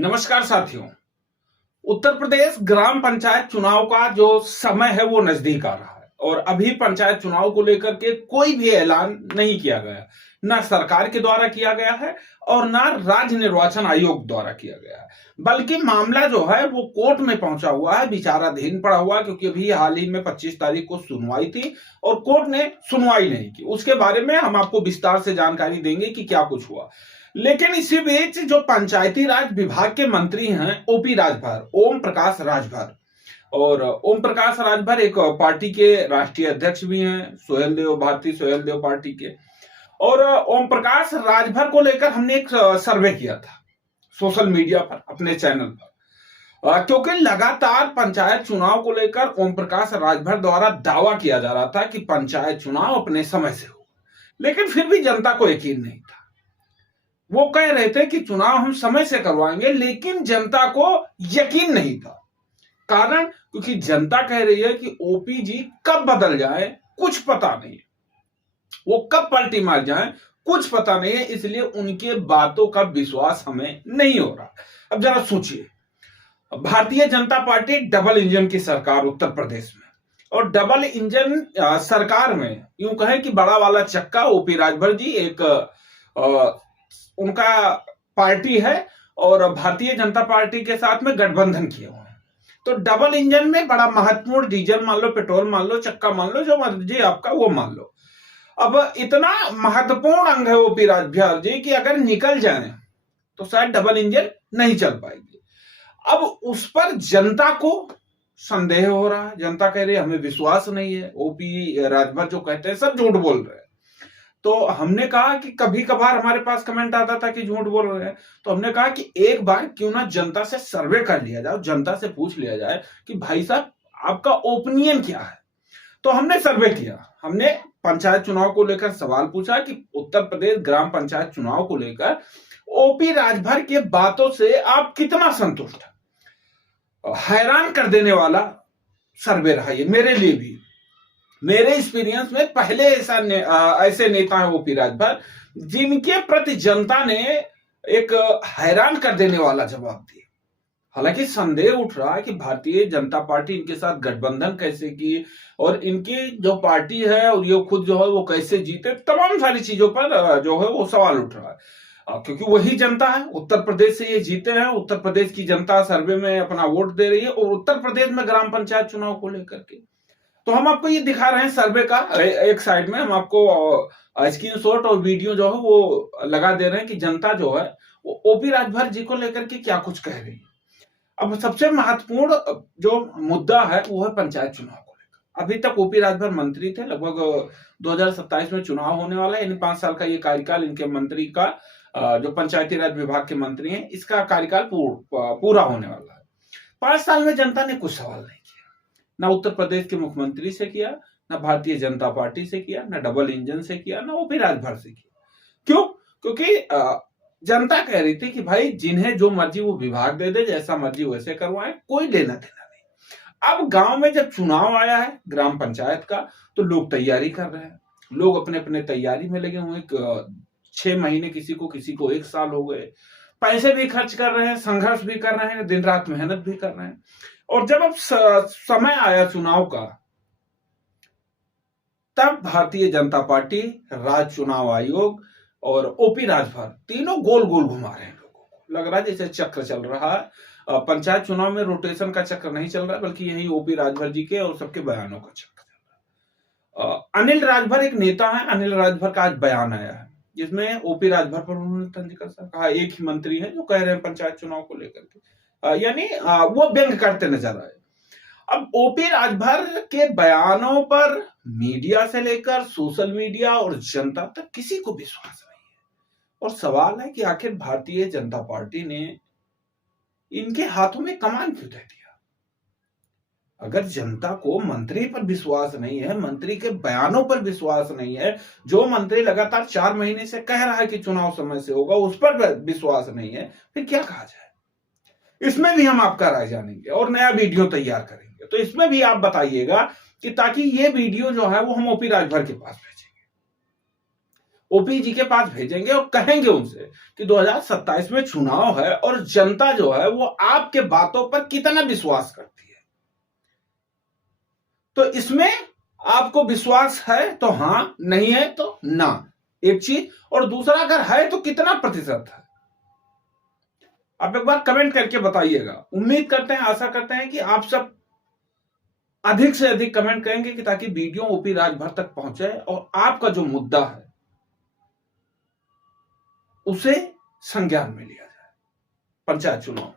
नमस्कार साथियों। उत्तर प्रदेश ग्राम पंचायत चुनाव का जो समय है वो नजदीक आ रहा है और अभी पंचायत चुनाव को लेकर के कोई भी ऐलान नहीं किया गया, ना सरकार के द्वारा किया गया है और ना राज्य निर्वाचन आयोग द्वारा किया गया है, बल्कि मामला जो है वो कोर्ट में पहुंचा हुआ है, विचाराधीन पड़ा हुआ है, क्योंकि अभी हाल ही में 25 तारीख को सुनवाई थी और कोर्ट ने सुनवाई नहीं की। उसके बारे में हम आपको विस्तार से जानकारी देंगे कि क्या कुछ हुआ। लेकिन इसी बीच जो पंचायती राज विभाग के मंत्री हैं ओपी राजभर, ओम प्रकाश राजभर, और ओम प्रकाश राजभर एक पार्टी के राष्ट्रीय अध्यक्ष भी हैं, सोहेलदेव भारती सोहेलदेव पार्टी के। और ओम प्रकाश राजभर को लेकर हमने एक सर्वे किया था सोशल मीडिया पर, अपने चैनल पर, क्योंकि लगातार पंचायत चुनाव को लेकर ओम प्रकाश राजभर द्वारा दावा किया जा रहा था कि पंचायत चुनाव अपने समय से हो, लेकिन फिर भी जनता को यकीन नहीं था। वो कह रहे थे कि चुनाव हम समय से करवाएंगे, लेकिन जनता को यकीन नहीं था। कारण क्योंकि जनता कह रही है कि ओपी जी कब बदल जाए कुछ पता नहीं है, वो कब पलटी मार जाए कुछ पता नहीं है, इसलिए उनके बातों का विश्वास हमें नहीं हो रहा। अब जरा सोचिए, Bharatiya Janata party double engine की सरकार उत्तर प्रदेश में, और डबल इंजन सरकार में यूं कहें कि बड़ा वाला चक्का ओपी राजभर जी एक उनका पार्टी है और भारतीय जनता पार्टी के साथ में गठबंधन किए हुए हैं। तो डबल इंजन में बड़ा महत्वपूर्ण डीजल मान लो, पेट्रोल मान लो, चक्का मान लो, जो मर्जी आपका वो मान लो। अब इतना महत्वपूर्ण अंग है ओपी राजभर जी कि अगर निकल जाए तो शायद डबल इंजन नहीं चल पाएगी। अब उस पर जनता को संदेह हो रहा है, जनता कह रही है हमें विश्वास नहीं है, ओपी राजभर जो कहते हैं सब झूठ बोल रहे हैं। तो हमने कहा कि कभी कभार हमारे पास कमेंट आता था कि झूठ बोल रहे हैं, तो हमने कहा कि एक बार क्यों ना जनता से सर्वे कर लिया जाए, जनता से पूछ लिया जाए कि भाई साहब आपका ओपिनियन क्या है। तो हमने सर्वे किया, हमने पंचायत चुनाव को लेकर सवाल पूछा कि उत्तर प्रदेश ग्राम पंचायत चुनाव को लेकर ओपी राजभर के बातों से आप कितना संतुष्ट हैं। हैरान कर देने वाला सर्वे रहा ये मेरे लिए भी। मेरे एक्सपीरियंस में पहले ऐसे नेता हैं ओपी राजभर जिनके प्रति जनता ने एक हैरान कर देने वाला जवाब दिया। हालांकि संदेह उठ रहा है कि भारतीय जनता पार्टी इनके साथ गठबंधन कैसे की और इनकी जो पार्टी है और ये खुद जो है वो कैसे जीते, तमाम सारी चीजों पर जो है वो सवाल उठ रहा है। क्योंकि वही जनता है, उत्तर प्रदेश से ये जीते हैं, उत्तर प्रदेश की जनता सर्वे में अपना वोट दे रही है और उत्तर प्रदेश में ग्राम पंचायत चुनाव को लेकर के। तो हम आपको ये दिखा रहे हैं सर्वे का, एक साइड में हम आपको स्क्रीनशॉट और वीडियो जो है वो लगा दे रहे हैं कि जनता जो है वो ओपी राजभर जी को लेकर के क्या कुछ कह रही है। अब सबसे महत्वपूर्ण जो मुद्दा है वो है पंचायत चुनाव को लेकर। अभी तक ओपी राजभर मंत्री थे, लगभग 2027 में चुनाव होने वाला है, यानी 5 साल का ये कार्यकाल इनके मंत्री का, जो पंचायती राज विभाग के मंत्री हैं, इसका कार्यकाल पूरा होने वाला है। 5 साल में जनता ने कुछ सवाल नहीं किया, ना उत्तर प्रदेश के मुख्यमंत्री से किया, ना भारतीय जनता पार्टी से किया, ना डबल इंजन से किया, ना ओपी राजभर से किया। क्यों? क्योंकि जनता कह रही थी कि भाई जिन्हें जो मर्जी वो विभाग दे दे, जैसा मर्जी वैसे करवाएं, कोई लेना देना नहीं। अब गांव में जब चुनाव आया है ग्राम पंचायत का, तो लोग तैयारी कर रहे हैं, लोग अपने अपने तैयारी में लगे हुए। 6 महीने किसी को 1 साल हो गए, पैसे भी खर्च कर रहे हैं, संघर्ष भी कर रहे हैं, दिन रात मेहनत भी कर रहे हैं। और जब अब समय आया चुनाव का, तब भारतीय जनता पार्टी, राज्य चुनाव आयोग और ओपी राजभर तीनों गोल गोल घुमा रहे हैं। लोगों को लग रहा है जैसे चक्र चल रहा है। पंचायत चुनाव में रोटेशन का चक्र नहीं चल रहा है, बल्कि यही ओपी राजभर जी के और सबके बयानों का चक्र चल रहा है। अनिल राजभर एक नेता है, अनिल राजभर का आज बयान आया है जिसमें ओपी राजभर पर उन्होंने तंज कहा। एक ही मंत्री है जो कह रहे हैं पंचायत चुनाव को लेकर के, यानी वो व्यंग करते नजर आए। अब ओपी राजभर के बयानों पर मीडिया से लेकर सोशल मीडिया और जनता तक किसी को विश्वास नहीं है। और सवाल है कि आखिर भारतीय जनता पार्टी ने इनके हाथों में कमान क्यों दे दिया। अगर जनता को मंत्री पर विश्वास नहीं है, मंत्री के बयानों पर विश्वास नहीं है, जो मंत्री लगातार 4 महीने से कह रहा है कि चुनाव समय से होगा उस पर विश्वास नहीं है, फिर क्या कहा जाए। इसमें भी हम आपका राय जानेंगे और नया वीडियो तैयार करेंगे। तो इसमें भी आप बताइएगा कि ताकि ये वीडियो जो है वो हम ओपी राजभर के पास भेजेंगे। ओपी जी के पास भेजेंगे और कहेंगे उनसे कि 2027 में चुनाव है और जनता जो है वो आपके बातों पर कितना विश्वास करती है। तो इसमें आपको विश्वास है तो हां, नहीं है तो ना, एक चीज। और दूसरा, अगर है तो कितना प्रतिशत है, आप एक बार कमेंट करके बताइएगा। उम्मीद करते हैं, आशा करते हैं कि आप सब अधिक से अधिक कमेंट करेंगे कि ताकि वीडियो ओपी राजभर तक पहुंचे और आपका जो मुद्दा है उसे संज्ञान में लिया जाए। पंचायत चुनाव